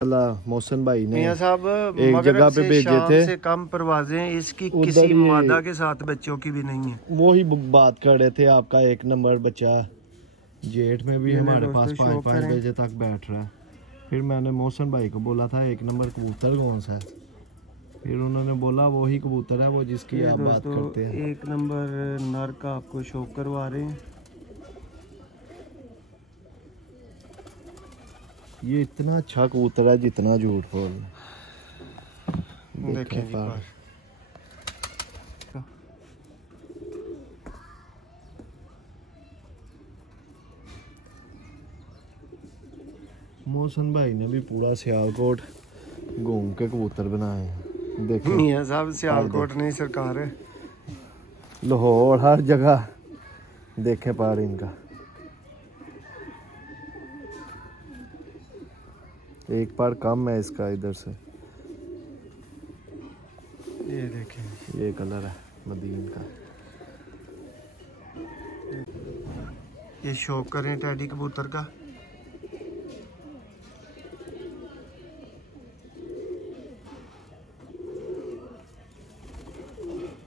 मोहसिन भाई ने मियां साहब एक जगह पे भेजे थे से कम परवाजें इसकी किसी मादा के साथ बच्चों की भी नहीं है। वो ही बात कर रहे थे, आपका एक नंबर बच्चा जेठ में भी हमारे पास 5-5 बजे तक बैठ रहा है। फिर मैंने मोहसिन भाई को बोला था एक नंबर कबूतर कौन सा है, फिर उन्होंने बोला वही कबूतर है वो जिसकी आप बात करते हैं। एक नंबर नर का आपको शो करवा रहे हैं। ये इतना अच्छा कबूतर है जितना झूठ बोल। देखें जी पास। मोहसिन भाई ने भी पूरा सियालकोट घूम के कबूतर बनाए। देखो मियां साहब सियालकोट नहीं सरकार है, लाहौर हर जगह देखे पार इनका। एक बार कम है इसका इधर से। ये देखें ये कलर है मदीन का। ये शौक करें टैडी कबूतर का।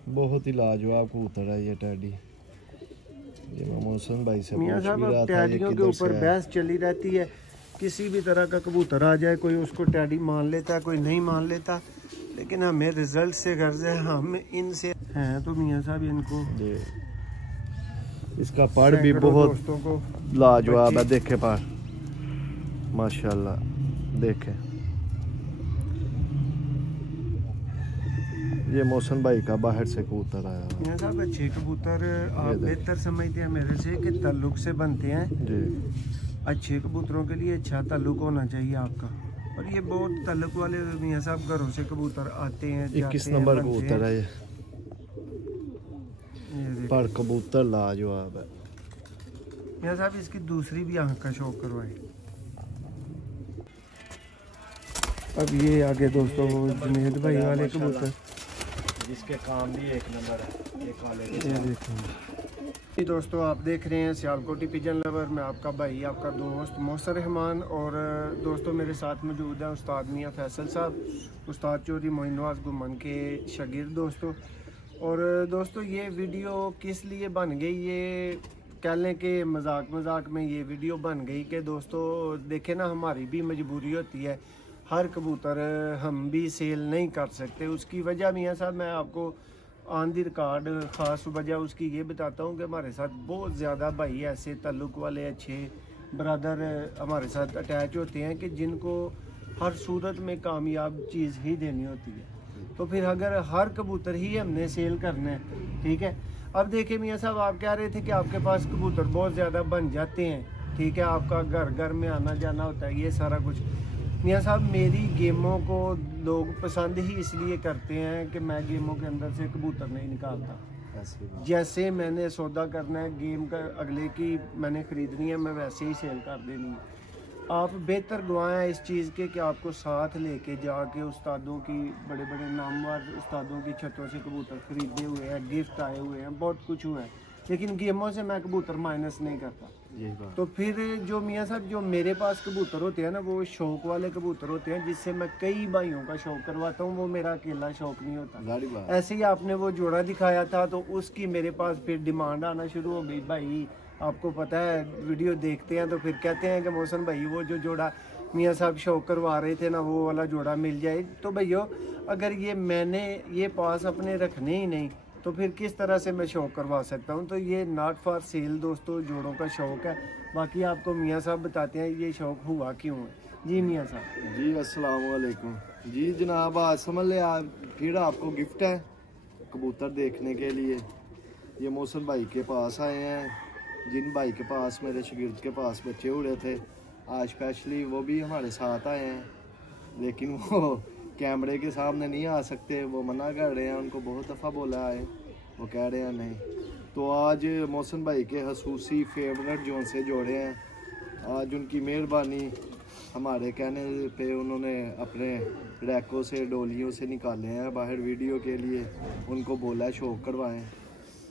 बहुत ही लाजवाब कबूतर है ये टैडी। ये मैं मोहसिन भाई से मियां पूछ साहब भी रहा था ये टैडियों के किधर से ऊपर है। बहस चली रहती है, किसी भी तरह का कबूतर आ जाए कोई उसको टैडी मान लेता है, कोई नहीं मान लेता, लेकिन हमें रिजल्ट से गर्ज है, हम इनसे हैं। तो मियां साहब इनको इसका पर भी बहुत दोस्तों को लाजवाब है। देखे पर माशाल्लाह, देखे ये मोहसिन भाई का बाहर से कबूतर आया। मियां साहब अच्छे कबूतर आप बेहतर समझते हैं मेरे से कि ताल्लुक से बनते हैं जी। अच्छे कबूतरों के लिए अच्छा ताल्लुक होना चाहिए आपका। और ये बहुत ताल्लुक वाले मियां साहब घरों से कबूतर आते हैं। 21 नंबर कबूतर है ये पर कबूतर लाजवाब है। मियां साहब इसकी दूसरी भी आंख का शौक करवाए। अब ये आगे दोस्तों वो जुनेद भाई वाले कबूतर जिसके काम भी एक नंबर है। ये काले ये देखें दोस्तों, आप देख रहे हैं सियालकोटी पिजन लवर। मैं आपका भाई आपका दोस्त मोहसिन रहमान, और दोस्तों मेरे साथ मौजूद है उस्ताद मियां फैसल साहब, उस्ताद चौधरी मोइन नवाज गुमन के शागिर्द दोस्तों। और दोस्तों ये वीडियो किस लिए बन गई, ये कह लें कि मजाक में ये वीडियो बन गई कि दोस्तों देखें ना, हमारी भी मजबूरी होती है, हर कबूतर हम भी सेल नहीं कर सकते। उसकी वजह मियां साहब मैं आपको ऑन दी रिकॉर्ड ख़ास वजह उसकी ये बताता हूँ कि हमारे साथ बहुत ज़्यादा भाई ऐसे ताल्लुक़ वाले अच्छे ब्रदर हमारे साथ अटैच होते हैं कि जिनको हर सूरत में कामयाब चीज़ ही देनी होती है। तो फिर अगर हर कबूतर ही हमने सेल करना है, ठीक है। अब देखिए मियां साहब, आप कह रहे थे कि आपके पास कबूतर बहुत ज़्यादा बन जाते हैं, ठीक है, आपका घर घर में आना जाना होता है, ये सारा कुछ। मियां साहब मेरी गेमों को लोग पसंद ही इसलिए करते हैं कि मैं गेमों के अंदर से कबूतर नहीं निकालता। जैसे मैंने सौदा करना है गेम का अगले की मैंने ख़रीदनी है, मैं वैसे ही सेल कर देनी है। आप बेहतर गवाह हैं इस चीज़ के कि आपको साथ लेके जाके उस्तादों की, बड़े बड़े नामवर उस्तादों की छतों से कबूतर ख़रीदे हुए हैं, गिफ्ट आए हुए हैं, बहुत कुछ हुआ है, लेकिन गेमों से मैं कबूतर माइनस नहीं करता। तो फिर जो मियां साहब जो मेरे पास कबूतर होते हैं ना, वो शौक वाले कबूतर होते हैं जिससे मैं कई भाइयों का शौक करवाता हूँ, वो मेरा अकेला शौक नहीं होता। ऐसे ही आपने वो जोड़ा दिखाया था तो उसकी मेरे पास फिर डिमांड आना शुरू हो गई। भाई आपको पता है वीडियो देखते हैं तो फिर कहते हैं कि मोहसिन भाई वो जो जोड़ा मियां साहब शौक करवा रहे थे ना, वो वाला जोड़ा मिल जाए। तो भैया अगर ये मैंने ये पास अपने रखने ही नहीं तो फिर किस तरह से मैं शौक करवा सकता हूँ। तो ये नॉट फॉर सेल दोस्तों जोड़ों का शौक है। बाकी आपको मियां साहब बताते हैं ये शौक हुआ क्यों है। जी मियां साहब। जी अस्सलाम वालेकुम। जी जनाब, आज समझ ले फिर आपको गिफ्ट है कबूतर देखने के लिए। ये मोहसिन भाई के पास आए हैं, जिन भाई के पास मेरे शागिर्द के पास बच्चे उड़े थे, आज स्पेशली वो भी हमारे साथ आए हैं, लेकिन वो कैमरे के सामने नहीं आ सकते, वो मना कर रहे हैं। उनको बहुत दफ़ा बोला है, वो कह रहे हैं नहीं। तो आज मोहसिन भाई के खसूसी फेवरेट जो से जोड़े हैं, आज उनकी मेहरबानी, हमारे कहने पे उन्होंने अपने रैकों से डोलियों से निकाले हैं बाहर वीडियो के लिए, उनको बोला है शौक करवाएं।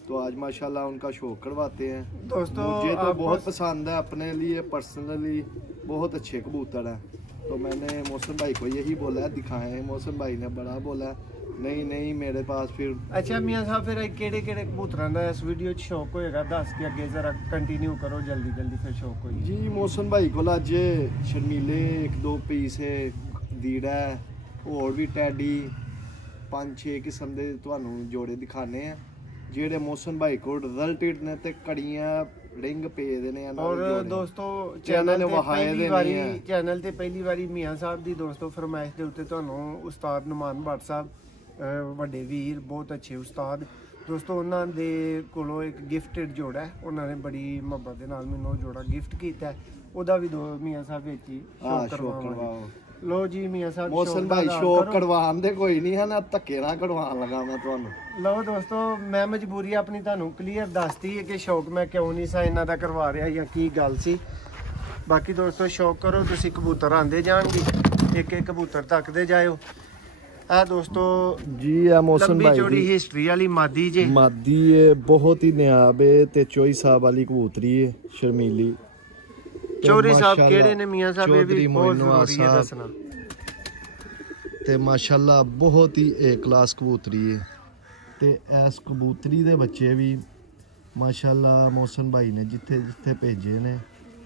तो आज माशाल्लाह उनका शौक करवाते हैं। दोस्तों मुझे तो बहुत पसंद है, अपने लिए पर्सनली बहुत अच्छे कबूतर हैं। तो मैंने मोहसिन भाई को यही बोला है दिखाएं। मोहसिन भाई ने बड़ा बोला नहीं नहीं मेरे पास फिर। अच्छा मियाँ साहब फिर ਕਿਹੜੇ ਕਿਹੜੇ ਕਬੂਤਰਾਂ ਦਾ ਇਸ ਵੀਡੀਓ 'ਚ ਸ਼ੌਕ ਹੋਏਗਾ ਦੱਸ ਕੇ ਅੱਗੇ ਜ਼ਰਾ ਕੰਟੀਨਿਊ ਕਰੋ ਜਲਦੀ ਜਲਦੀ ਫਿਰ ਸ਼ੌਕ ਹੋਈ जी मोहसिन भाई को अज शर्मीले 1-2 पीस दीड़ा होर भी टैडी 5-6 किस्म के तुहानू जोड़े दिखाने हैं ਜਿਹੜੇ मोहसिन भाई को रिजल्टेड ने ते कड़ियां रिंग पे दे ने और दोस्तों चैनल ਤੇ ਪਹਿਲੀ ਵਾਰੀ ਮੀਆਂ ਸਾਹਿਬ ਦੀ ਦੋਸਤੋ ਫਰਮਾਇਸ਼ ਦੇ ਉੱਤੇ ਤੁਹਾਨੂੰ ਉਸਤਾਦ ਨੁਮਾਨ ਭੱਟ ਸਾਹਿਬ ਵੱਡੇ ਵੀਰ ਬਹੁਤ ਅੱਛੇ ਉਸਤਾਦ ਦੋਸਤੋ ਉਹਨਾਂ ਦੇ ਕੋਲੋਂ ਇੱਕ ਗਿਫਟਡ ਜੋੜਾ ਹੈ ਉਹਨਾਂ ਨੇ ਬੜੀ ਮੁਹੱਬਤ ਦੇ ਨਾਲ ਮੈਨੂੰ ਉਹ ਜੋੜਾ ਗਿਫਟ ਕੀਤਾ ਉਹਦਾ ਵੀ ਦੋ ਮੀਆਂ ਸਾਹਿਬ ਵਿੱਚ ਹੀ ਸ਼ੌਕ ਕਰਵਾਓ ਲੋ ਜੀ ਮੀਆਂ ਸਾਹਿਬ मोहसिन भाई शौक कढ़वान दे कोई नहीं है ना धक्के ना कढ़वान लगा मैं ਤੁਹਾਨੂੰ ਲਓ ਦੋਸਤੋ ਮੈਂ ਮਜਬੂਰੀ ਆਪਣੀ ਤੁਹਾਨੂੰ ਕਲੀਅਰ ਦੱਸਤੀ ਹੈ ਕਿ ਸ਼ੌਕ ਮੈਂ ਕਿਉਂ ਨਹੀਂ ਸਾ ਇਹਨਾਂ ਦਾ ਕਰਵਾ ਰਿਹਾ ਜਾਂ ਕੀ ਗੱਲ ਸੀ ਬਾਕੀ ਦੋਸਤੋ ਸ਼ੌਕ ਕਰੋ ਤੁਸੀਂ ਕਬੂਤਰ ਆਂਦੇ ਜਾਣਗੇ ਇੱਕ ਇੱਕ ਕਬੂਤਰ ਤੱਕਦੇ ਜਾਇਓ ਆ ਦੋਸਤੋ जी है मोहसिन ਲੰਬੀ भाई ਚੌੜੀ ਹਿਸਟਰੀ ਵਾਲੀ ਮਾਦੀ ਜੇ मादी है बहुत ही नायाब है ते चोई साहब वाली कबूतरी है शर्मीली ਚੌਧਰੀ ਸਾਹਿਬ ਕਿਹੜੇ ਨੇ ਮੀਆਂ ਸਾਹਿਬ ਇਹ ਵੀ ਬਹੁਤ ਜ਼ਰੂਰੀ ਹੈ ਦੱਸਣਾ ਤੇ ਮਾਸ਼ਾਅੱਲਾ ਬਹੁਤ ਹੀ ਏ ਕਲਾਸ ਕਬੂਤਰੀ ਹੈ ਤੇ ਇਸ ਕਬੂਤਰੀ ਦੇ ਬੱਚੇ ਵੀ ਮਾਸ਼ਾਅੱਲਾ ਮੋਹਸਿਨ ਭਾਈ ਨੇ ਜਿੱਥੇ ਜਿੱਥੇ ਭੇਜੇ ਨੇ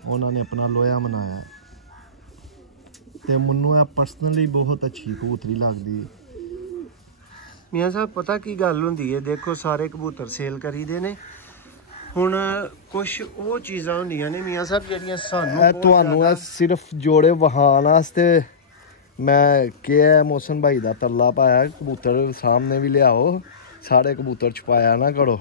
ਉਹਨਾਂ ਨੇ ਆਪਣਾ ਲੋਹਾ ਮਨਾਇਆ ਤੇ ਮੈਨੂੰ ਇਹ ਪਰਸਨਲੀ ਬਹੁਤ ਅੱਛੀ ਕਬੂਤਰੀ ਲੱਗਦੀ ਮੀਆਂ ਸਾਹਿਬ ਪਤਾ ਕੀ ਗੱਲ ਹੁੰਦੀ ਹੈ ਦੇਖੋ ਸਾਰੇ ਕਬੂਤਰ ਸੇਲ ਕਰੀਦੇ ਨੇ ਹੁਣ ਕੁਝ ਉਹ ਚੀਜ਼ਾਂ ਹੁੰਦੀਆਂ ਨੇ ਮੀਆਂ ਸਾਹਿਬ ਜਿਹੜੀਆਂ ਸਾਨੂੰ ਇਹ ਤੁਹਾਨੂੰ ਇਹ ਸਿਰਫ ਜੋੜੇ ਵਹਾਣ ਵਾਸਤੇ ਮੈਂ ਕਿਹਾ ਮੋਹਸਿਨ ਭਾਈ ਦਾ ਤਰਲਾ ਪਾਇਆ ਕਬੂਤਰ ਸਾਹਮਣੇ ਵੀ ਲਿਆਓ ਸਾਰੇ ਕਬੂਤਰ ਛਪਾਇਆ ਨਾ ਕਰੋ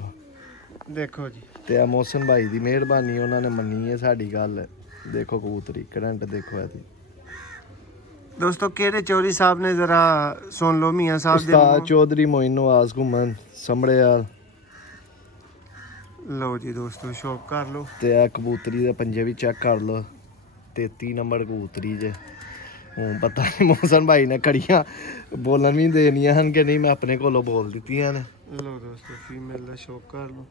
ਦੇਖੋ ਜੀ ਤੇ ਆ ਮੋਹਸਿਨ ਭਾਈ ਦੀ ਮਿਹਰਬਾਨੀ ਉਹਨਾਂ ਨੇ ਮੰਨੀ ਹੈ ਸਾਡੀ ਗੱਲ ਦੇਖੋ ਕਬੂਤਰੀ ਕਰੰਟ ਦੇਖੋ ਇਹਦੀ ਦੋਸਤੋ ਕਿਹੜੇ ਚੌਧਰੀ ਸਾਹਿਬ ਨੇ ਜ਼ਰਾ ਸੁਣ ਲਓ ਮੀਆਂ ਸਾਹਿਬ ਦੇ ਉਸਤਾਦ ਚੌਧਰੀ ਮੋਇਨ ਨਵਾਜ਼ ਘੁੰਮਣ ਸਮੜਿਆਲ ਲਓ ਜੀ ਦੋਸਤੋ ਸ਼ੌਕ ਕਰ ਲਓ ਤੇ ਆ ਕਬੂਤਰੀ ਦੇ ਪੰਜੇ ਵੀ ਚੈੱਕ ਕਰ ਲਓ 33 ਨੰਬਰ ਕਬੂਤਰੀ ਜੇ ਹੁਣ ਪਤਾ ਨਹੀਂ ਮੋਹਸਿਨ ਭਾਈ ਨੇ ਕੜੀਆਂ ਬੋਲਣ ਵੀ ਦੇਣੀਆਂ ਹਨ ਕਿ ਨਹੀਂ ਮੈਂ ਆਪਣੇ ਕੋਲੋਂ ਬੋਲ ਦਿੱਤੀਆਂ ਨੇ ਲਓ ਦੋਸਤੋ ਫੀਮੇਲ ਦਾ ਸ਼ੌਕ ਕਰ ਲਓ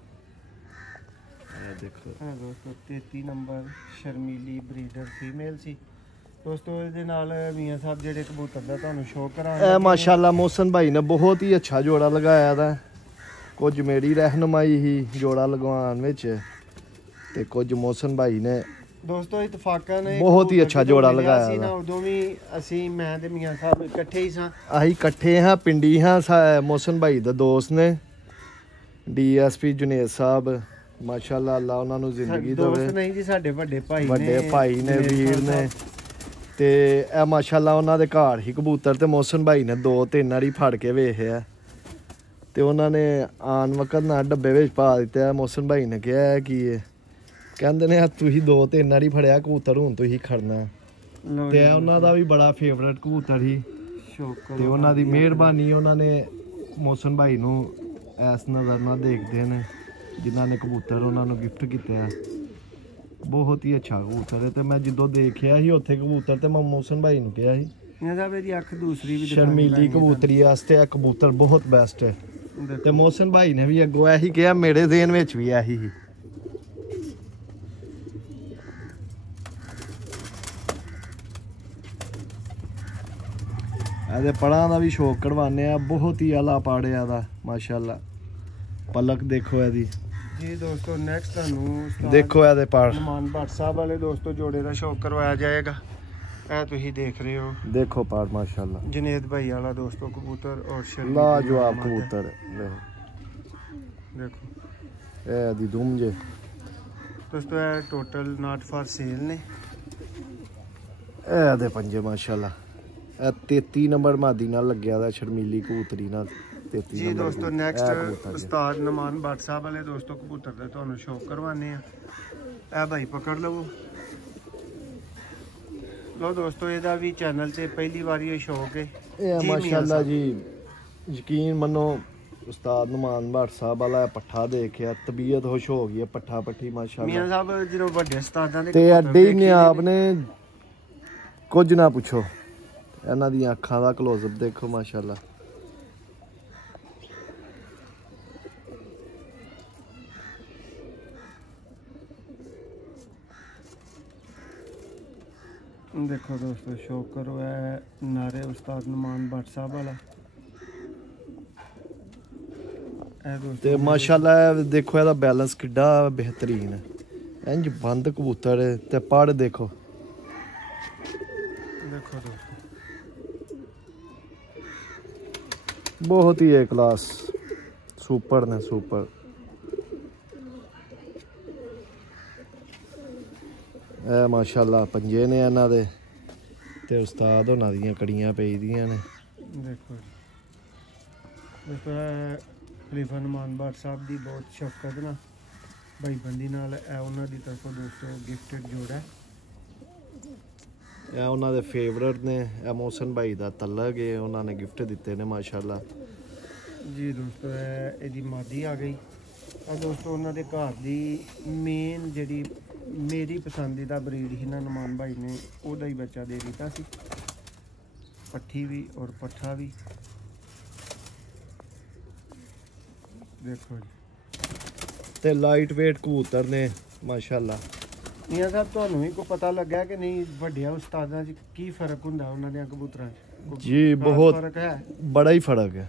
ਇਹ ਦੇਖੋ ਹਾਂ ਦੋਸਤੋ 33 ਨੰਬਰ ਸ਼ਰਮੀਲੀ ਬਰੀਡਰ ਫੀਮੇਲ ਸੀ ਦੋਸਤੋ ਇਹਦੇ ਨਾਲ ਮੀਆਂ ਸਾਹਿਬ ਜਿਹੜੇ ਕਬੂਤਰ ਦਾ ਤੁਹਾਨੂੰ ਸ਼ੌਕ ਕਰਾਉਣਾ ਇਹ ਮਾਸ਼ਾਅੱਲਾ ਮੋਹਸਿਨ ਭਾਈ ਨੇ ਬਹੁਤ ਹੀ ਅੱਛਾ ਜੋੜਾ ਲਗਾਇਆ ਦਾ ਕੁਝ ਮੇਰੀ ਰਹਿਨਮਾਈ ਹੀ ਜੋੜਾ ਲਗਵਾਉਣ ਵਿੱਚ ਤੇ ਕੁਝ ਮੋਹਸਿਨ ਭਾਈ ਨੇ ਦੋਸਤੋ ਇਤਫਾਕਨ ਬਹੁਤ ਹੀ ਅੱਛਾ ਜੋੜਾ ਲਗਾਇਆ ਸੀ ਨਾ ਉਦੋਂ ਵੀ ਅਸੀਂ ਮੈਂ ਤੇ ਮੀਆਂ ਸਾਹਿਬ ਇਕੱਠੇ ਹੀ ਸਾਂ ਅਸੀਂ ਇਕੱਠੇ ਹਾਂ ਪਿੰਡੀ ਹਾਂ ਮੋਹਸਿਨ ਭਾਈ ਦਾ ਦੋਸਤ ਨੇ ਡੀਐਸਪੀ ਜੁਨੇਦ ਸਾਹਿਬ ਮਾਸ਼ਾਅੱਲਾ ਅੱਲਾ ਉਹਨਾਂ ਨੂੰ ਜ਼ਿੰਦਗੀ ਦੇਵੇ ਦੋਸਤ ਨਹੀਂ ਜੀ ਸਾਡੇ ਵੱਡੇ ਭਾਈ ਨੇ ਵੱਡੇ ਭਾਈ ਨੇ ਵੀਰ ਨੇ ਤੇ ਇਹ ਮਾਸ਼ਾਅੱਲਾ ਉਹਨਾਂ ਦੇ ਘਰ ਹੀ ਕਬੂਤਰ ਤੇ ਮੋਹਸਿਨ ਭਾਈ ਨੇ 2-3 ਵਾਰੀ ਫੜ ਕੇ ਵੇਖਿਆ ਤੇ ਉਹਨਾਂ ਨੇ ਆਨ ਵਕਤ ਨਾਲ ਡੱਬੇ ਵਿੱਚ ਪਾ ਦਿੱਤਾ ਮੋਹਸਿਨ ਭਾਈ ਨੇ ਕਿਹਾ ਕੀ ਹੈ ਕਹਿੰਦੇ ਨੇ ਤੁਸੀਂ 2-3 ਵਾਰੀ ਫੜਿਆ ਕਬੂਤਰ ਹੁਣ ਤੁਸੀਂ ਖੜਨਾ ਤੇ ਉਹਨਾਂ ਦਾ ਵੀ ਬੜਾ ਫੇਵਰਟ ਕਬੂਤਰ ਸੀ ਤੇ ਉਹਨਾਂ ਦੀ ਮਿਹਰਬਾਨੀ ਉਹਨਾਂ ਨੇ ਮੋਹਸਿਨ ਭਾਈ ਨੂੰ ਇਸ ਨਜ਼ਰ ਨਾਲ ਦੇਖਦੇ ਨੇ ਜਿਨ੍ਹਾਂ ਨੇ ਕਬੂਤਰ ਉਹਨਾਂ ਨੂੰ ਗਿਫਟ ਕੀਤਾ ਬਹੁਤ ਹੀ ਅੱਛਾ ਕਬੂਤਰ ਹੈ ਤੇ ਮੈਂ ਜਦੋਂ ਦੇਖਿਆ ਸੀ ਉੱਥੇ ਕਬੂਤਰ ਤੇ ਮੈਂ ਮੋਹਸਿਨ ਭਾਈ ਨੂੰ ਕਿਹਾ ਸੀ ਇਹਦੀ ਅੱਖ ਦੂਸਰੀ ਵੀ ਸ਼ਰਮੀਲੀ ਕਬੂਤਰੀ ਵਾਸਤੇ ਇਹ ਕਬੂਤਰ ਬਹੁਤ ਬੈਸਟ ਹੈ ਤੇ ਮੋਹਸਿਨ ਭਾਈ ਨੇ ਵੀ ਅੱਗੋਂ ਇਹੀ ਕਿਹਾ ਮੇਰੇ ਦੇਣ ਵਿੱਚ ਵੀ ਇਹੀ ਸੀ ਇਹਦੇ ਪੜਾਂ ਦਾ ਵੀ ਸ਼ੌਕ ਕਢਵਾਉਂਦੇ ਆ ਬਹੁਤ ਹੀ ਆਲਾ ਪਾੜਿਆ ਦਾ ਮਾਸ਼ਾਅੱਲਾ ਪਲਕ ਦੇਖੋ ਇਹਦੀ ਜੀ ਦੋਸਤੋ ਨੈਕਸਟ ਤੁਹਾਨੂੰ ਦੇਖੋ ਇਹਦੇ ਪਾੜ ਨੁਮਾਨ ਭੱਟ ਸਾਹਿਬ ਵਾਲੇ ਦੋਸਤੋ ਜੋੜੇ ਦਾ ਸ਼ੌਕ ਕਰਵਾਇਆ ਜਾਏਗਾ ਇਹ ਤੁਸੀਂ ਦੇਖ ਰਹੇ ਹੋ ਦੇਖੋ ਪਾੜ ਮਾਸ਼ਾਅੱਲਾ ਜਨੇਦ ਭਾਈ ਵਾਲਾ ਦੋਸਤੋ ਕਬੂਤਰ ਔਰ ਸ਼ਰੀਫ ਲਾਜਵਾਬ ਕਬੂਤਰ ਦੇਖੋ ਇਹ ਦੀ ਦੁਮ ਜੇ ਦੋਸਤੋ ਇਹ ਟੋਟਲ ਨਾਟ ਫਾਰ ਸੇਲ ਨੇ ਇਹਦੇ ਪੰਜੇ ਮਾਸ਼ਾਅੱਲਾ ਇਹ 33 ਨੰਬਰ ਮਾਦੀ ਨਾਲ ਲੱਗਿਆ ਦਾ ਸ਼ਰਮੀਲੀ ਕਬੂਤਰੀ ਨਾਲ 33 ਜੀ ਦੋਸਤੋ ਨੈਕਸਟ ਉਸਤਾਦ ਨੁਮਾਨ ਭੱਟ ਸਾਹਿਬ ਵਾਲੇ ਦੋਸਤੋ ਕਬੂਤਰ ਦਾ ਤੁਹਾਨੂੰ ਸ਼ੌਕ ਕਰਵਾਨੇ ਆ ਇਹ ਭਾਈ ਪਕੜ ਲਵੋ ਲੋ ਦੋਸਤੋ ਇਹਦਾ ਵੀ ਚੈਨਲ ਤੇ ਪਹਿਲੀ ਵਾਰੀ ਇਹ ਸ਼ੌਕ ਹੈ ਇਹ ਮਾਸ਼ਾਅੱਲਾ ਜੀ ਯਕੀਨ ਮੰਨੋ ਉਸਤਾਦ ਨੁਮਾਨ ਭੱਟ ਸਾਹਿਬ ਵਾਲਾ ਪੱਠਾ ਦੇਖਿਆ ਤਬੀਅਤ ਖੁਸ਼ ਹੋ ਗਈ ਹੈ ਪੱਠਾ ਪੱਠੀ ਮਾਸ਼ਾਅੱਲਾ ਮੀਆਂ ਸਾਹਿਬ ਜਦੋਂ ਵੱਡੇ ਉਸਤਾਦਾਂ ਦੇ ਤੇ ਅੱਡੇ ਹੀ ਨੇ ਆਪਨੇ ਕੁਝ ਨਾ ਪੁੱਛੋ ਇਹਨਾਂ ਦੀਆਂ ਅੱਖਾਂ ਦਾ ਕਲੋਜ਼ਅਪ ਦੇਖੋ ਮਾਸ਼ਾਅੱਲਾ देखो दोस्तों शौक करो है नारे उस्ताद नुमान भट्ट साहब वाला ਤੇ ਮਾਸ਼ਾਅੱਲਾ ਦੇਖੋ ਇਹਦਾ ਬੈਲੈਂਸ ਕਿੱਡਾ ਬਿਹਤਰੀਨ ਹੈ। ਇੰਜ ਬੰਦ ਕਬੂਤਰ ਤੇ ਪੜ ਦੇਖੋ। देखो दोस्तों बहुत ही ए क्लास सुपर ने सुपर। ਇਹ ਮਾਸ਼ਾਅੱਲਾ ਪੰਜੇ ਨੇ ਇਹਨਾਂ ਦੇ ਤੇ ਉਸਤਾਦ ਉਹਨਾਂ ਦੀਆਂ ਕੜੀਆਂ ਪਈਆਂ ਨੇ। देखो दोस्तों खलीफा नुमान भट्ट साहब की बहुत शफकत ना भाई बंदी नाल उन्होंने तरफों दोस्तों गिफ्टेड जोड़ा है। ਇਹ ਉਹਨਾਂ ਦੇ ਫੇਵਰਟ ਨੇ। ਇਹ ਮੋਹਸਨ ਭਾਈ ਦਾ ਤਲਕ ਹੈ, ਉਹਨਾਂ ਨੇ ਗਿਫਟ ਦਿੱਤੇ ਨੇ ਮਾਸ਼ਾਅੱਲਾ। ਜੀ ਦੋਸਤੋ ਇਹਦੀ ਮਾਦੀ ਆ ਗਈ ਆ ਦੋਸਤੋ ਉਹਨਾਂ ਦੇ ਘਰ ਦੀ ਮੇਨ ਜਿਹੜੀ ਮੇਰੀ ਪਸੰਦੀਦਾ ਬਰੀਡ ਸੀ ਨਾ ਨੁਮਾਨ ਭਾਈ ਨੇ ਉਹਦਾ ਹੀ ਬੱਚਾ ਦੇ ਦਿੱਤਾ ਸੀ, ਪੱਠੀ ਵੀ ਔਰ ਪੱਠਾ ਵੀ। ਦੇਖੋ ਜੀ ਤੇ ਲਾਈਟ weight ਕਬੂਤਰ ਨੇ ਮਾਸ਼ਾਅੱਲਾ। ਮੀਆਂ ਸਾਹਿਬ ਤੁਹਾਨੂੰ ਵੀ ਕੋਈ ਪਤਾ ਲੱਗਾ ਕਿ ਨਹੀਂ ਵੱਡਿਆਂ ਉਸਤਾਦਾਂ 'ਚ ਕੀ ਫਰਕ ਹੁੰਦਾ ਉਹਨਾਂ ਦੇ ਕਬੂਤਰਾਂ 'ਚ? ਜੀ ਬਹੁਤ ਫਰਕ ਹੈ, ਬੜਾ ਹੀ ਫਰਕ ਹੈ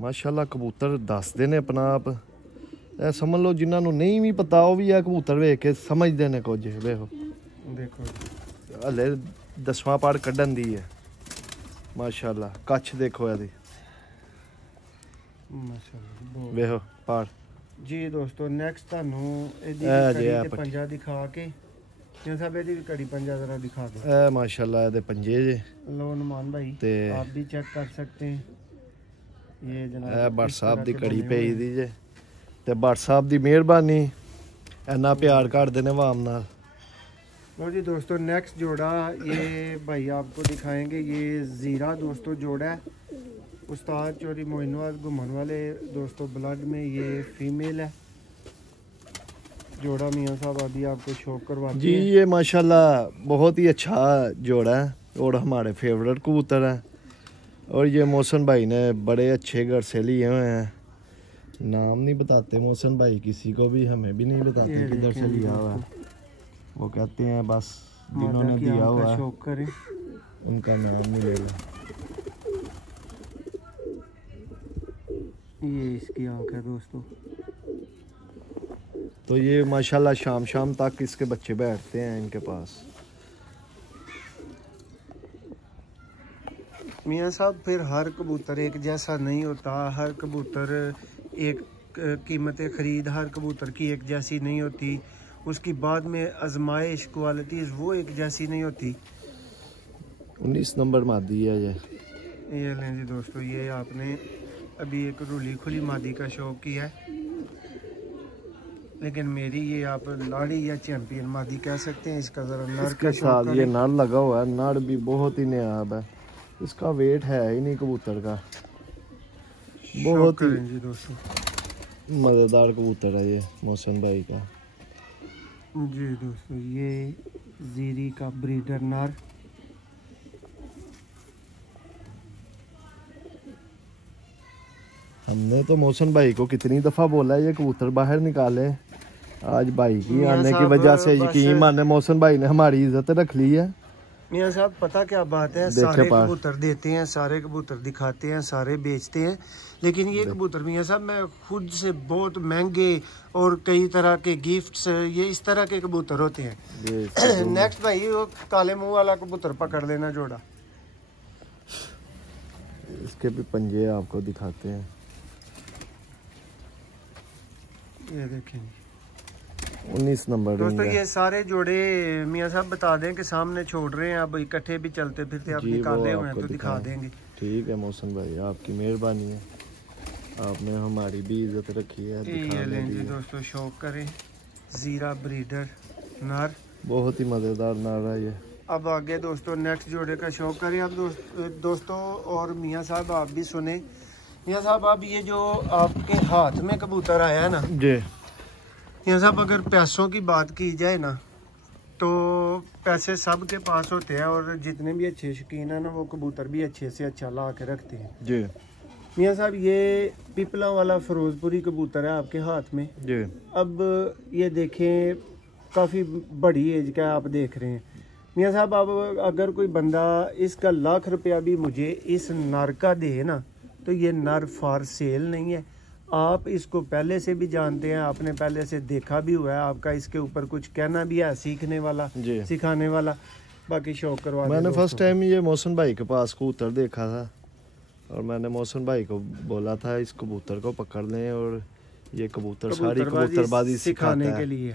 ਮਾਸ਼ਾਅੱਲਾ। ਕਬੂਤਰ ਦੱਸਦੇ ਨੇ ਆਪਣਾ ਆਪ। ਇਹ ਸਮਝ ਲਓ ਜਿਨ੍ਹਾਂ ਨੂੰ ਨਹੀਂ ਵੀ ਪਤਾ ਉਹ ਵੀ ਇਹ ਕਬੂਤਰ ਵੇਖ ਕੇ ਸਮਝਦੇ ਨੇ ਕੁਝ। ਵੇਖੋ ਦੇਖੋ ਹਲੇ 10ਵਾਂ ਪਾੜ ਕੱਢਣ ਦੀ ਹੈ ਮਾਸ਼ਾਅੱਲਾ। ਕੱਛ ਦੇਖੋ ਇਹਦੀ ਮਾਸ਼ਾਅੱਲਾ ਵੇਖੋ ਪਾੜ। ਜੀ ਦੋਸਤੋ ਨੈਕਸਟ ਤੁਹਾਨੂੰ ਇਹਦੀ ਇਹ ਕੜੀ ਜੇ ਆ ਤੇ ਪੰਜਾ ਦਿਖਾ ਕੇ ਜਾਂ ਸਭ ਇਹਦੀ ਵੀ ਕੜੀ ਪੰਜਾ ਜ਼ਰਾ दिखा दो। ਇਹ ਮਾਸ਼ਾਅੱਲਾ ਇਹਦੇ ਪੰਜੇ ਜੇ लो नुमान भाई ਤੇ आप भी चेक कर सकते हैं। ये जनाब ਇਹ ਭੱਟ इस ਸਾਹਿਬ तरह ਦੀ के ਕੜੀ बने ਪਈ हुए हैं। ਦੀ ਜੇ ਤੇ ਭੱਟ ਸਾਹਿਬ ਦੀ ਮਿਹਰਬਾਨੀ ਇੰਨਾ ਪਿਆਰ ਕਰਦੇ ਨੇ ਵਾਮ ਨਾਲ। लो जी दोस्तों नेक्स्ट जोड़ा ये भाई आपको दिखाएंगे। ये ज़ीरा दोस्तों जोड़ा है उस्ताद चौधरी मोइनवाल घुमन वाले दोस्तों ब्लड में ये फीमेल है जोड़ा। मियाँ साहब अभी आपको शौक करवाते जी हैं। ये माशाल्लाह बहुत ही अच्छा जोड़ा है और हमारे फेवरेट कबूतर है। और ये मोहसन भाई ने बड़े अच्छे घर से लिए हुए हैं। नाम नहीं बताते मोहसन भाई किसी को भी, हमें भी नहीं बताते ये किधर से देखें लिया हुआ है। वो कहते हैं बस जिन्होंने मादा की दिया आंख हुआ का है शौक करें। उनका नाम नहीं लेगा। ये इसकी आंख है दोस्तों। तो ये माशाल्लाह शाम शाम तक इसके बच्चे बैठते हैं इनके पास। मियाँ साहब फिर हर कबूतर एक जैसा नहीं होता, हर कबूतर एक कीमत ख़रीद हर कबूतर की एक जैसी नहीं होती, उसकी बाद में आजमाइश क्वालिटीज़ वो एक जैसी नहीं होती। 19 नंबर मादी है ये लें जी दोस्तों, ये आपने अभी एक रूली खुली मादी का शौक किया है, लेकिन मेरी ये आप लाड़ी या चैंपियन मादी कह सकते हैं। इसका ज़रा नर इसके का साथ शौक ये करें। नर लगा हुआ है। नर भी बहुत ही नायाब है, इसका वेट है ही नहीं कबूतर का। शौक बहुत ही करें जी दोस्तों। मज़ेदार कबूतर है ये मोहसन भाई का। जी दोस्तों ये ज़ीरी का ब्रीडर नर। हमने तो मोहसन भाई को कितनी दफ़ा बोला है ये कबूतर बाहर निकाले। आज भाई की मियां आने की साहब, वजह से बस- यकीन माने मोहसन भाई ने हमारी इज्जत रख ली है। मियाँ साहब पता क्या बात है, देखे सारे पास। कबूतर देते हैं, सारे कबूतर दिखाते हैं, सारे बेचते हैं, लेकिन ये कबूतर मियाँ साहब मैं खुद से बहुत महंगे और कई तरह के गिफ्ट्स ये इस तरह के कबूतर होते हैं। ये नेक्स्ट भाई वो काले मुंह वाला कबूतर पकड़ लेना जोड़ा। इसके भी पंजे आपको दिखाते हैं। ये देखें 19 नंबर दोस्तों, रिंग है। ये सारे जोड़े मियाँ साहब बता दें कि सामने छोड़ रहे हैं, अब इकट्ठे भी चलते फिरते आप जी, वो निकाले हुए हैं आपको तो दिखा दिखाएं। देंगे। ठीक है मोहसन भाई, आपकी मेहरबानी है, आपने हमारी भी इज्जत रखी है। ये दिखाने लें जी दी है। दोस्तों, शौक करें ज़ीरा ब्रीडर नर। बहुत ही मज़ेदार नारा ये। अब आगे दोस्तों नेक्स्ट जोड़े का शौक करें अब दोस्तों। और मियाँ साहब आप भी सुने। मियाँ साहब अब ये जो आपके हाथ में कबूतर आया है ना जी मियाँ साहब, अगर पैसों की बात की जाए ना तो पैसे सब के पास होते हैं, और जितने भी अच्छे शौकीन हैं ना वो कबूतर भी अच्छे से अच्छा ला के रखते हैं। जी मियाँ साहब ये पिपला वाला फिरोजपुरी कबूतर है आपके हाथ में। जी अब ये देखें काफ़ी बड़ी एज का आप देख रहे हैं, मियाँ साहब, अब अगर कोई बंदा इसका लाख रुपया भी मुझे इस नर का दे ना, तो ये नर फॉर सेल नहीं है। आप इसको पहले से भी जानते हैं, आपने पहले से देखा भी हुआ है, आपका इसके ऊपर कुछ कहना भी है, सीखने वाला, जी। सिखाने वाला। बाकी शौक करवा मैंने फर्स्ट टाइम ये मोहसिन भाई के पास कबूतर देखा था, और मैंने मोहसिन भाई को बोला था इस कबूतर को पकड़ लें, और ये कबूतर सारी कबूतरबाजी सिखाने के लिए।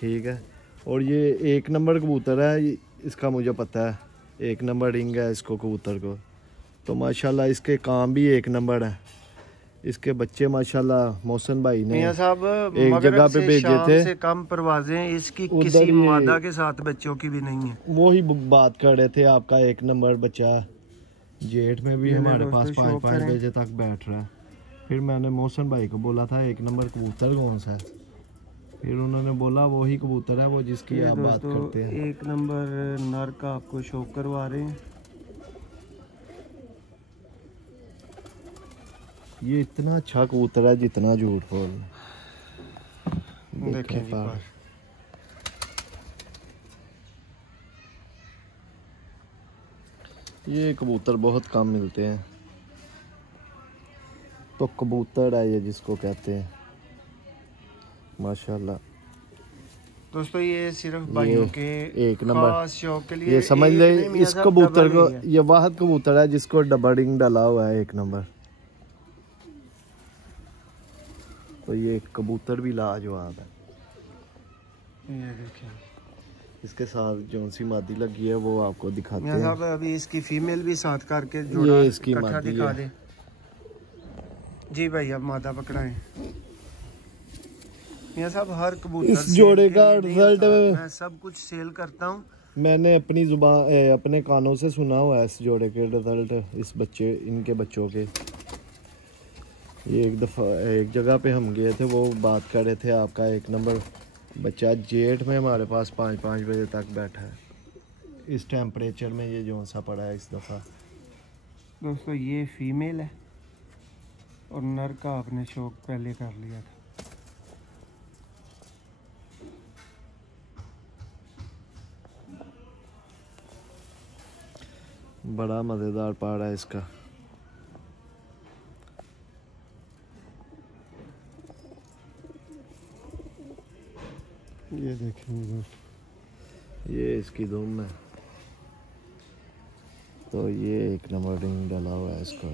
ठीक है। और ये 1 नंबर कबूतर है, इसका मुझे पता है, 1 नंबर रिंग है इसको कबूतर को। तो माशाल्लाह इसके काम भी 1 नंबर है। इसके बच्चे माशाल्लाह मोहसिन भाई ने मियां साहब एक जगह पे भेजे थे। से कम परवाजें इसकी किसी मादा के साथ बच्चों की भी नहीं है। वो ही बात कर रहे थे, आपका 1 नंबर बच्चा जेठ में भी हमारे पास 5-5 बजे तक बैठ रहा है। फिर मैंने मोहसिन भाई को बोला था 1 नंबर कबूतर कौन सा है, फिर उन्होंने बोला वही कबूतर है वो जिसकी आप बात करते हैं। 1 नंबर नर का आपको शौक करवा रहे हैं। ये इतना अच्छा कबूतर है जितना झूठ बोल। देखें जी पास। ये कबूतर बहुत कम मिलते हैं, तो कबूतर है ये जिसको कहते हैं माशाल्लाह। दोस्तों ये सिर्फ भाइयों के 1 नंबर खास शौक के लिए, ये समझ ले। इस कबूतर को, है। ये वाहद कबूतर है जिसको डबल रिंग डाला हुआ है 1 नंबर। तो ये कबूतर भी लाजवाब है। ये देखें, इसके साथ जो सी मादी लगी है वो आपको दिखाते हैं। साहब अभी इसकी फीमेल भी साथ करके जोड़ा इसकी मादी दिखा दे। जी भाई अब मादा पकड़ाएं। मियां साहब हर कबूतर इस जोड़े का रिजल्ट मैं सब कुछ सेल करता हूँ। मैंने अपनी जुबान अपने कानों से सुना हुआ है इस जोड़े के रिजल्ट, इस बच्चे, इनके बच्चों के। ये एक दफ़ा एक जगह पे हम गए थे, वो बात कर रहे थे आपका 1 नंबर बच्चा जेठ में हमारे पास 5-5 बजे तक बैठा है। इस टेम्परेचर में ये जो सा पड़ा है इस दफ़ा। दोस्तों ये फीमेल है और नर का आपने शौक पहले कर लिया था। बड़ा मज़ेदार पाड़ा है इसका। ये देखेंगे, ये इसकी धूम है। तो ये 1 नंबर रिंग डाला हुआ है इसको।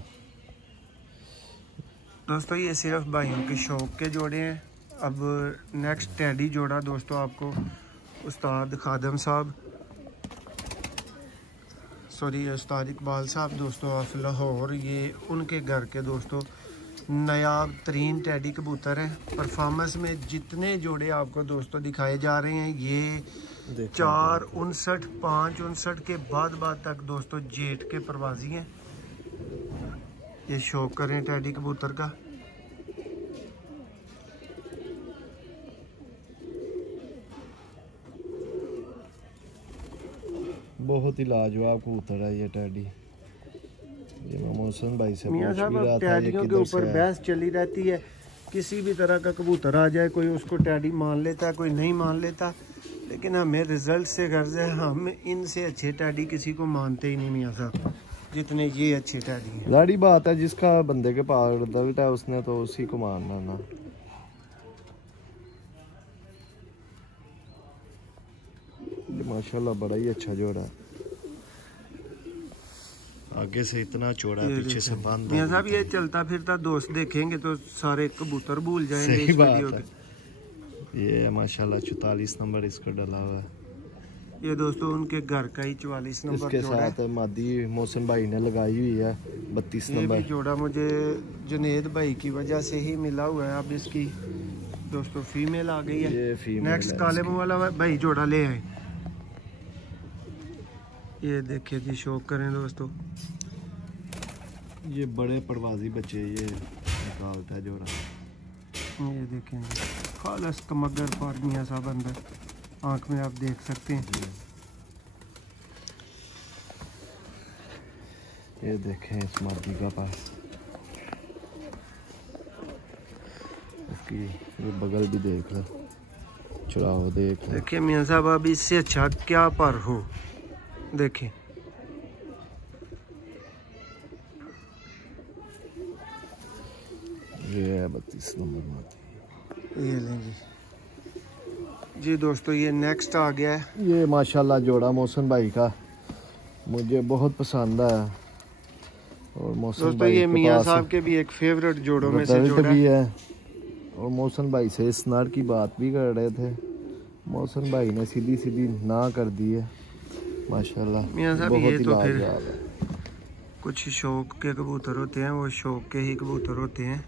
दोस्तों ये सिर्फ भाइयों के शौक के जोड़े हैं। अब नेक्स्ट टेडी जोड़ा दोस्तों आपको उस्ताद खादम साहब, सॉरी उस्ताद इकबाल साहब दोस्तों ऑफ लाहौर, ये उनके घर के दोस्तों नायाब तरीन टेडी कबूतर हैं। परफॉर्मेंस में जितने जोड़े आपको दोस्तों दिखाए जा रहे हैं, ये 459, 559 के बाद तक दोस्तों जेठ के परवाजी हैं। ये शौक करें टेडी कबूतर का। बहुत ही लाजवाब कबूतर है ये टेडी। ये मैं मोहसिन भाई से मियां पूछ साहब भी रहा था ये टेडियों के किधर से ऊपर है। बहस चली रहती है। किसी भी तरह का कबूतर आ जाए, कोई उसको टेडी मान लेता है, कोई नहीं मान लेता, लेकिन हमें रिजल्ट से गर्ज है। हम इनसे अच्छे टेडी किसी को मानते ही नहीं मियां साहब, जितने ये अच्छे टेडी हैं। लाड़ी बात है, जिसका बंदे के पास रिजल्ट है उसने तो उसी को मानना ना। ये माशाल्लाह बड़ा ही अच्छा जोड़ा है। आगे से इतना चौड़ा है, पीछे से बंद है। मियां साहब ये चलता फिरता दोस्त देखेंगे तो सारे कबूतर भूल जाएंगे सही इस बात वीडियो है। के। ये माशाल्लाह 44 नंबर इसका डला हुआ है। ये दोस्तों उनके घर का ही 44 नंबर इसके जोड़ा है। साथ मादी मोहसिन भाई ने लगाई हुई है 32 ये भी नंबर। जोड़ा मुझे जुनेद भाई की वजह से ही मिला हुआ है। अब इसकी दोस्तों फीमेल आ गई है। ये फीमेल नेक्स्ट है काले मुंह वाला भाई जोड़ा ले आए। ये देखिए जी, शौक करें दोस्तों। ये बड़े परवाजी बच्चे ये निकालता है जोड़ा। ये देखें जी, खालस कमगर पर मियां साहब अंदर आंख में आप देख सकते हैं। ये देखें इस मादी का पास, इसकी ये बगल भी देख लो, चुराहो देख लो। देखिए मियां साहब, अब इससे अच्छा क्या पर हो। देखें, ये है 32 नंबर मादी। ये लें जी दोस्तों, ये नेक्स्ट आ गया है। ये माशाल्लाह जोड़ा मोहसिन भाई का मुझे बहुत पसंद है। और मोहसिन दोस्तों भाई ये के मियाँ पास साहब के भी एक फेवरेट जोड़ों में से रिजल्ट जोड़ा भी है। है। और मोहसिन भाई से इस नर की बात भी कर रहे थे, मोहसिन भाई ने सीधी सीधी ना कर दी है। माशाल्लाह मियाँ साहब बहुत ये ही तो फिर लाजवाब है। कुछ शौक के कबूतर होते हैं, वो शौक के ही कबूतर होते हैं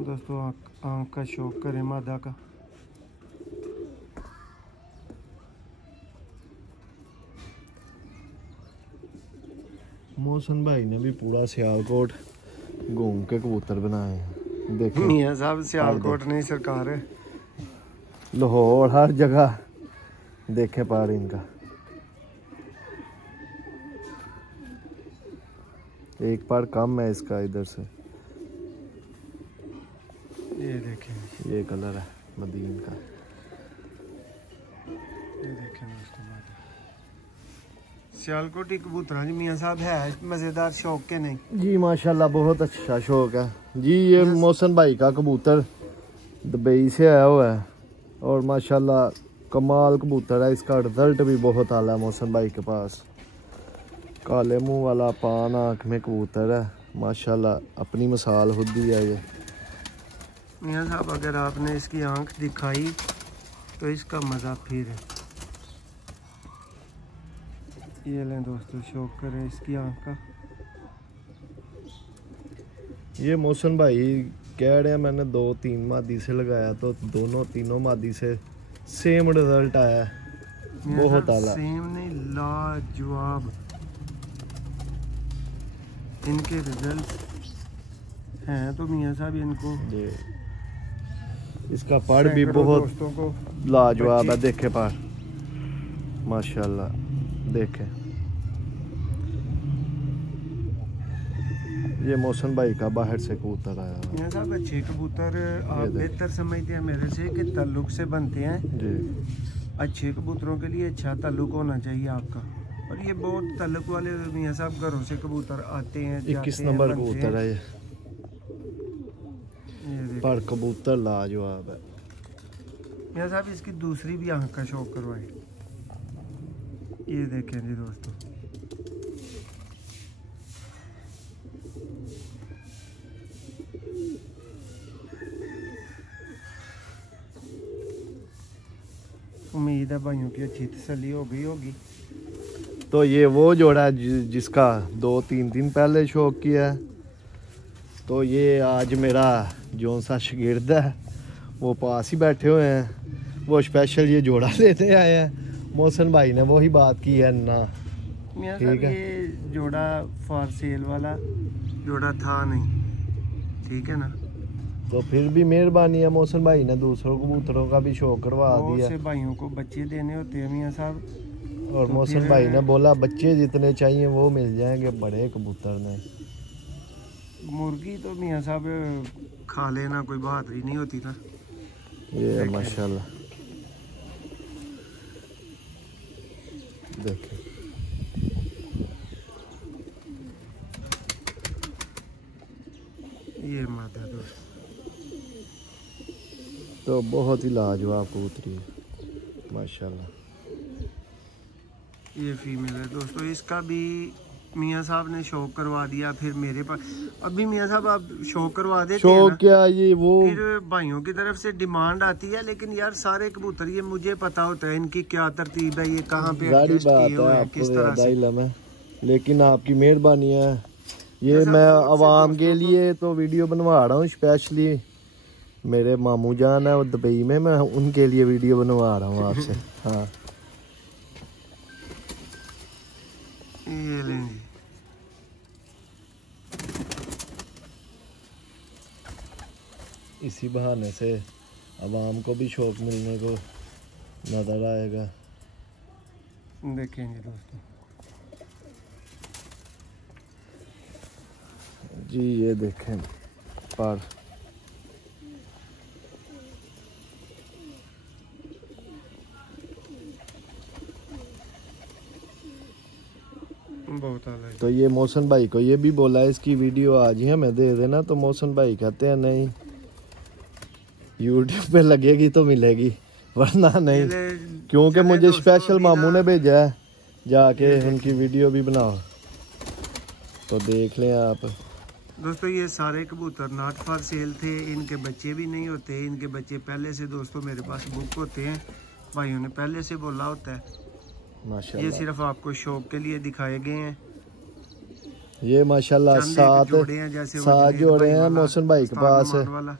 दोस्तों। आँख का शौक करे मादा का। मोहसिन भाई ने भी पूरा सियालकोट घूम के कबूतर बनाए हैं। देखिए मियाँ साहब सियालकोट नहीं, सरकार है। लाहौर हर जगह देखे पार इनका। एक बार कम है इसका इधर से। ये देखें, ये कलर है मदीन का। ये देखें दोस्तों, सियालकोटी कबूतर जी मियाँ साहब है मज़ेदार शौक के नहीं जी माशाल्लाह बहुत अच्छा शौक है जी। ये मोहसिन भाई का कबूतर दुबई से आया हुआ है और माशाल्लाह कमाल कबूतर है। इसका रिजल्ट भी बहुत आला है मोहसिन भाई के पास। काले मुंह वाला पान आँख में कबूतर है माशाल्लाह, अपनी मिसाल खुद ही है ये। मियाँ साहब अगर आपने इसकी आंख दिखाई तो इसका मज़ा फिर है। ये लें दोस्तों, शौक करें इसकी आंख का। ये मोहसिन भाई कह रहे हैं मैंने 2-3 मादी से लगाया तो दोनों तीनों मादी से सेम रिजल्ट आया है। बहुत आला। सेम नहीं, लाजवाब इनके रिजल्ट हैं। तो मियाँ साहब इनको ये इसका पढ़ भी सैकड़ों बहुत दोस्तों को लाजवाब है। देखे पार माशाल्लाह, देखे। ये मोहसिन भाई का बाहर से कबूतर आया हुआ है। मियाँ साहब अच्छे कबूतर आप बेहतर समझते हैं मेरे से कि ताल्लुक से बनते हैं जी। अच्छे कबूतरों के लिए अच्छा ताल्लुक होना चाहिए आपका। और ये बहुत ताल्लुक वाले मियाँ साहब घरों से कबूतर आते हैं, 21 नंबर कबूतर है ये। देखिए पर कबूतर लाजवाब है। मियाँ साहब इसकी दूसरी भी आंख का शौक करवाए। ये देखें जी दोस्तों, उम्मीद है भाइयों की अच्छी तसल्ली हो गई होगी। तो ये वो जोड़ा है जिसका 2-3 दिन पहले शौक किया है। तो ये आज मेरा जो सा शागिर्द है वो पास ही बैठे हुए हैं, वो स्पेशल ये जोड़ा लेते आए हैं। मोहसिन भाई ने वही बात की है ना। मियाँ साहब ये जोड़ा फॉर सेल वाला जोड़ा था नहीं, ठीक है ना। तो फिर भी मेहरबानी है, मोहसिन भाई ने दूसरों कबूतरों का भी शौक करवा दिया। से भाइयों को बच्चे देने होते हैं मियाँ साहब। और तो मोहसिन भाई ने बोला बच्चे जितने चाहिए वो मिल जाएंगे बड़े कबूतर ने। मुर्गी तो मियाँ साहब खा लेना कोई बात ही नहीं होती ना। ये माशाल्लाह देखें। ये मादा दोस्त तो बहुत ही लाजवाब कबूतरी है माशाल्लाह। ये फीमेल है दोस्तों। इसका भी मियाँ साहब ने शौक करवा दिया फिर मेरे पास। अभी मियाँ साहब आप शौक करवा देते हैं शौक ना, क्या ये वो फिर भाइयों की तरफ से डिमांड आती है। लेकिन यार सारे कबूतर ये मुझे पता होता है इनकी क्या तरतीब है, ये कहाँ पे गाड़ी एडजस्ट बात किए हुए है, हैं, आपको किस तरह ज्यादा से। इल्म है लेकिन आपकी मेहरबानी है। ये ऐसा मैं बहुत से आवाम के दोस्तों लिए तो वीडियो बनवा रहा हूँ स्पेशली। मेरे मामू जान है वो दुबई में, मैं उनके लिए वीडियो बनवा रहा हूँ आपसे। हाँ ये लें जी। इसी बहाने से आवाम को भी शौक मिलने को नजर आएगा। देखेंगे दोस्तों जी, ये देखें पर बहुत आला। तो ये मोहसिन भाई को ये भी बोला है इसकी वीडियो आज ही हमें दे देना, तो मोहसिन भाई कहते हैं नहीं, यूट्यूब पे लगेगी तो मिलेगी वरना नहीं, क्योंकि मुझे स्पेशल मामू ने भेजा है जाके उनकी वीडियो भी बनाओ, तो देख लें आप। दोस्तों ये सारे कबूतर नॉट फॉर सेल थे, इनके बच्चे भी नहीं होते, इनके बच्चे पहले से दोस्तों मेरे पास बुक होते हैं, भाइयों ने पहले से बोला होता है। माशाल्लाह ये सिर्फ आपको शौक के लिए दिखाए गए हैं। ये माशाल्लाह सात जोड़े हैं, जैसे जोड़े हैं मोहसिन भाई के पास वाला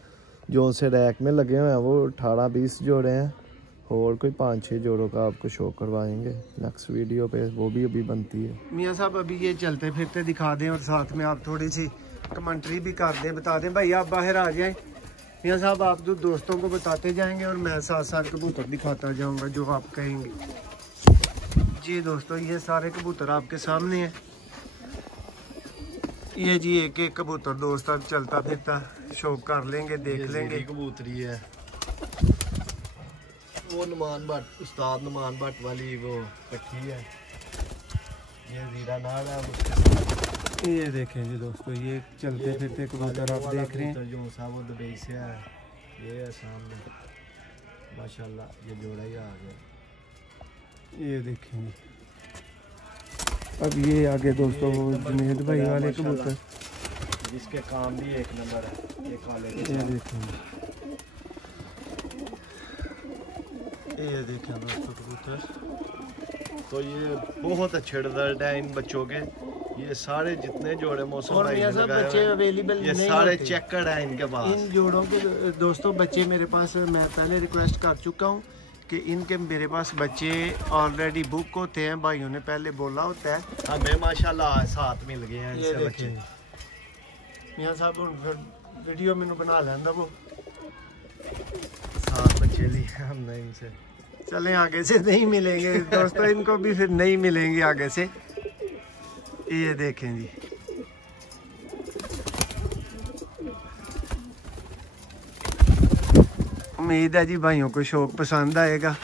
जो से रैक में लगे हुए हैं, वो 18-20 जोड़े हैं, और कोई 5-6 जोड़ों का आपको शो करवाएंगे नेक्स्ट वीडियो पे, वो भी अभी बनती है। मियाँ साहब अभी ये चलते फिरते दिखा दें और साथ में आप थोड़ी सी कमेंट्री भी कर दें, बता दें भाई आप बाहर आ जाएं। मियाँ साहब आप जो दोस्तों को बताते जाएंगे और मैं साथ साथ कबूतर दिखाता जाऊंगा जो आप कहेंगे। जी दोस्तों ये सारे कबूतर आपके सामने हैं। ये जी एक एक कबूतर दोस्त अब चलता फिरता शौक कर लेंगे, देख लेंगे। कबूतरी है वो नुमान भट्ट, उस्ताद नुमान भट्ट वाली वो पट्टी है, ये जीरा नाड़ है उसके। ये देखें जी दोस्तों ये चलते फिरते कबूतर आप देख रहे हैं। जो सा वो दुबई से है, ये है सामने माशाल्लाह, ये जोड़ा ही आ गया। ये देखेंगे अब ये आगे दोस्तों वो जुनेद भाई वाले कबूतर जिसके काम भी एक नंबर है, ये काले ये देखेंगे। ये देखें दोस्तों कबूतर, तो ये बहुत अच्छे रिजल्ट है इन बच्चों के। ये सारे जितने जोड़े मौसम भाई ने लगाए बच्चे अवेलेबल ये सारे चेकर्ड है इनके पास। इन जोड़ों के दोस्तों बच्चे मेरे पास, मैं पहले रिक्वेस्ट कर चुका हूँ कि इनके मेरे पास बच्चे ऑलरेडी बुक होते हैं, भाइयों ने पहले बोला होता है। हमें माशाल्लाह साथ मिल गए हैं ये इनसे बच्चे। मियाँ साहब फिर वीडियो मैंने बना लेंदा वो साथ बच्चे लिए हमने इनसे। चलें आगे से नहीं मिलेंगे दोस्तों, इनको भी फिर नहीं मिलेंगे आगे से। ये देखें जी उम्मीद है जी भाइयों को शौक पसंद आएगा।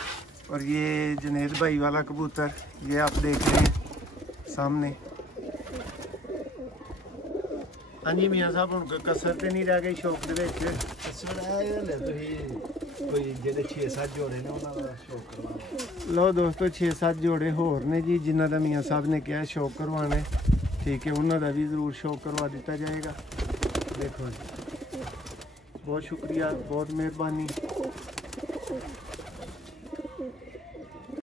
और ये जुनेद भाई वाला कबूतर ये आप देख रहे हैं सामने। हाँ जी मियाँ साहब उनको कसर तो नहीं रह गई शौक दे कोई जेडे 6-7 जोड़े ने उन्हां दा शौक करवाना। लो दोस्तों 6-7 जोड़े होर ने जी जिन्हों का मियाँ साहब ने कहा शौक करवाना है, ठीक है उन्होंने भी ज़रूर शौक करवा दिता जाएगा। देखो जी बहुत शुक्रिया, बहुत मेहरबानी।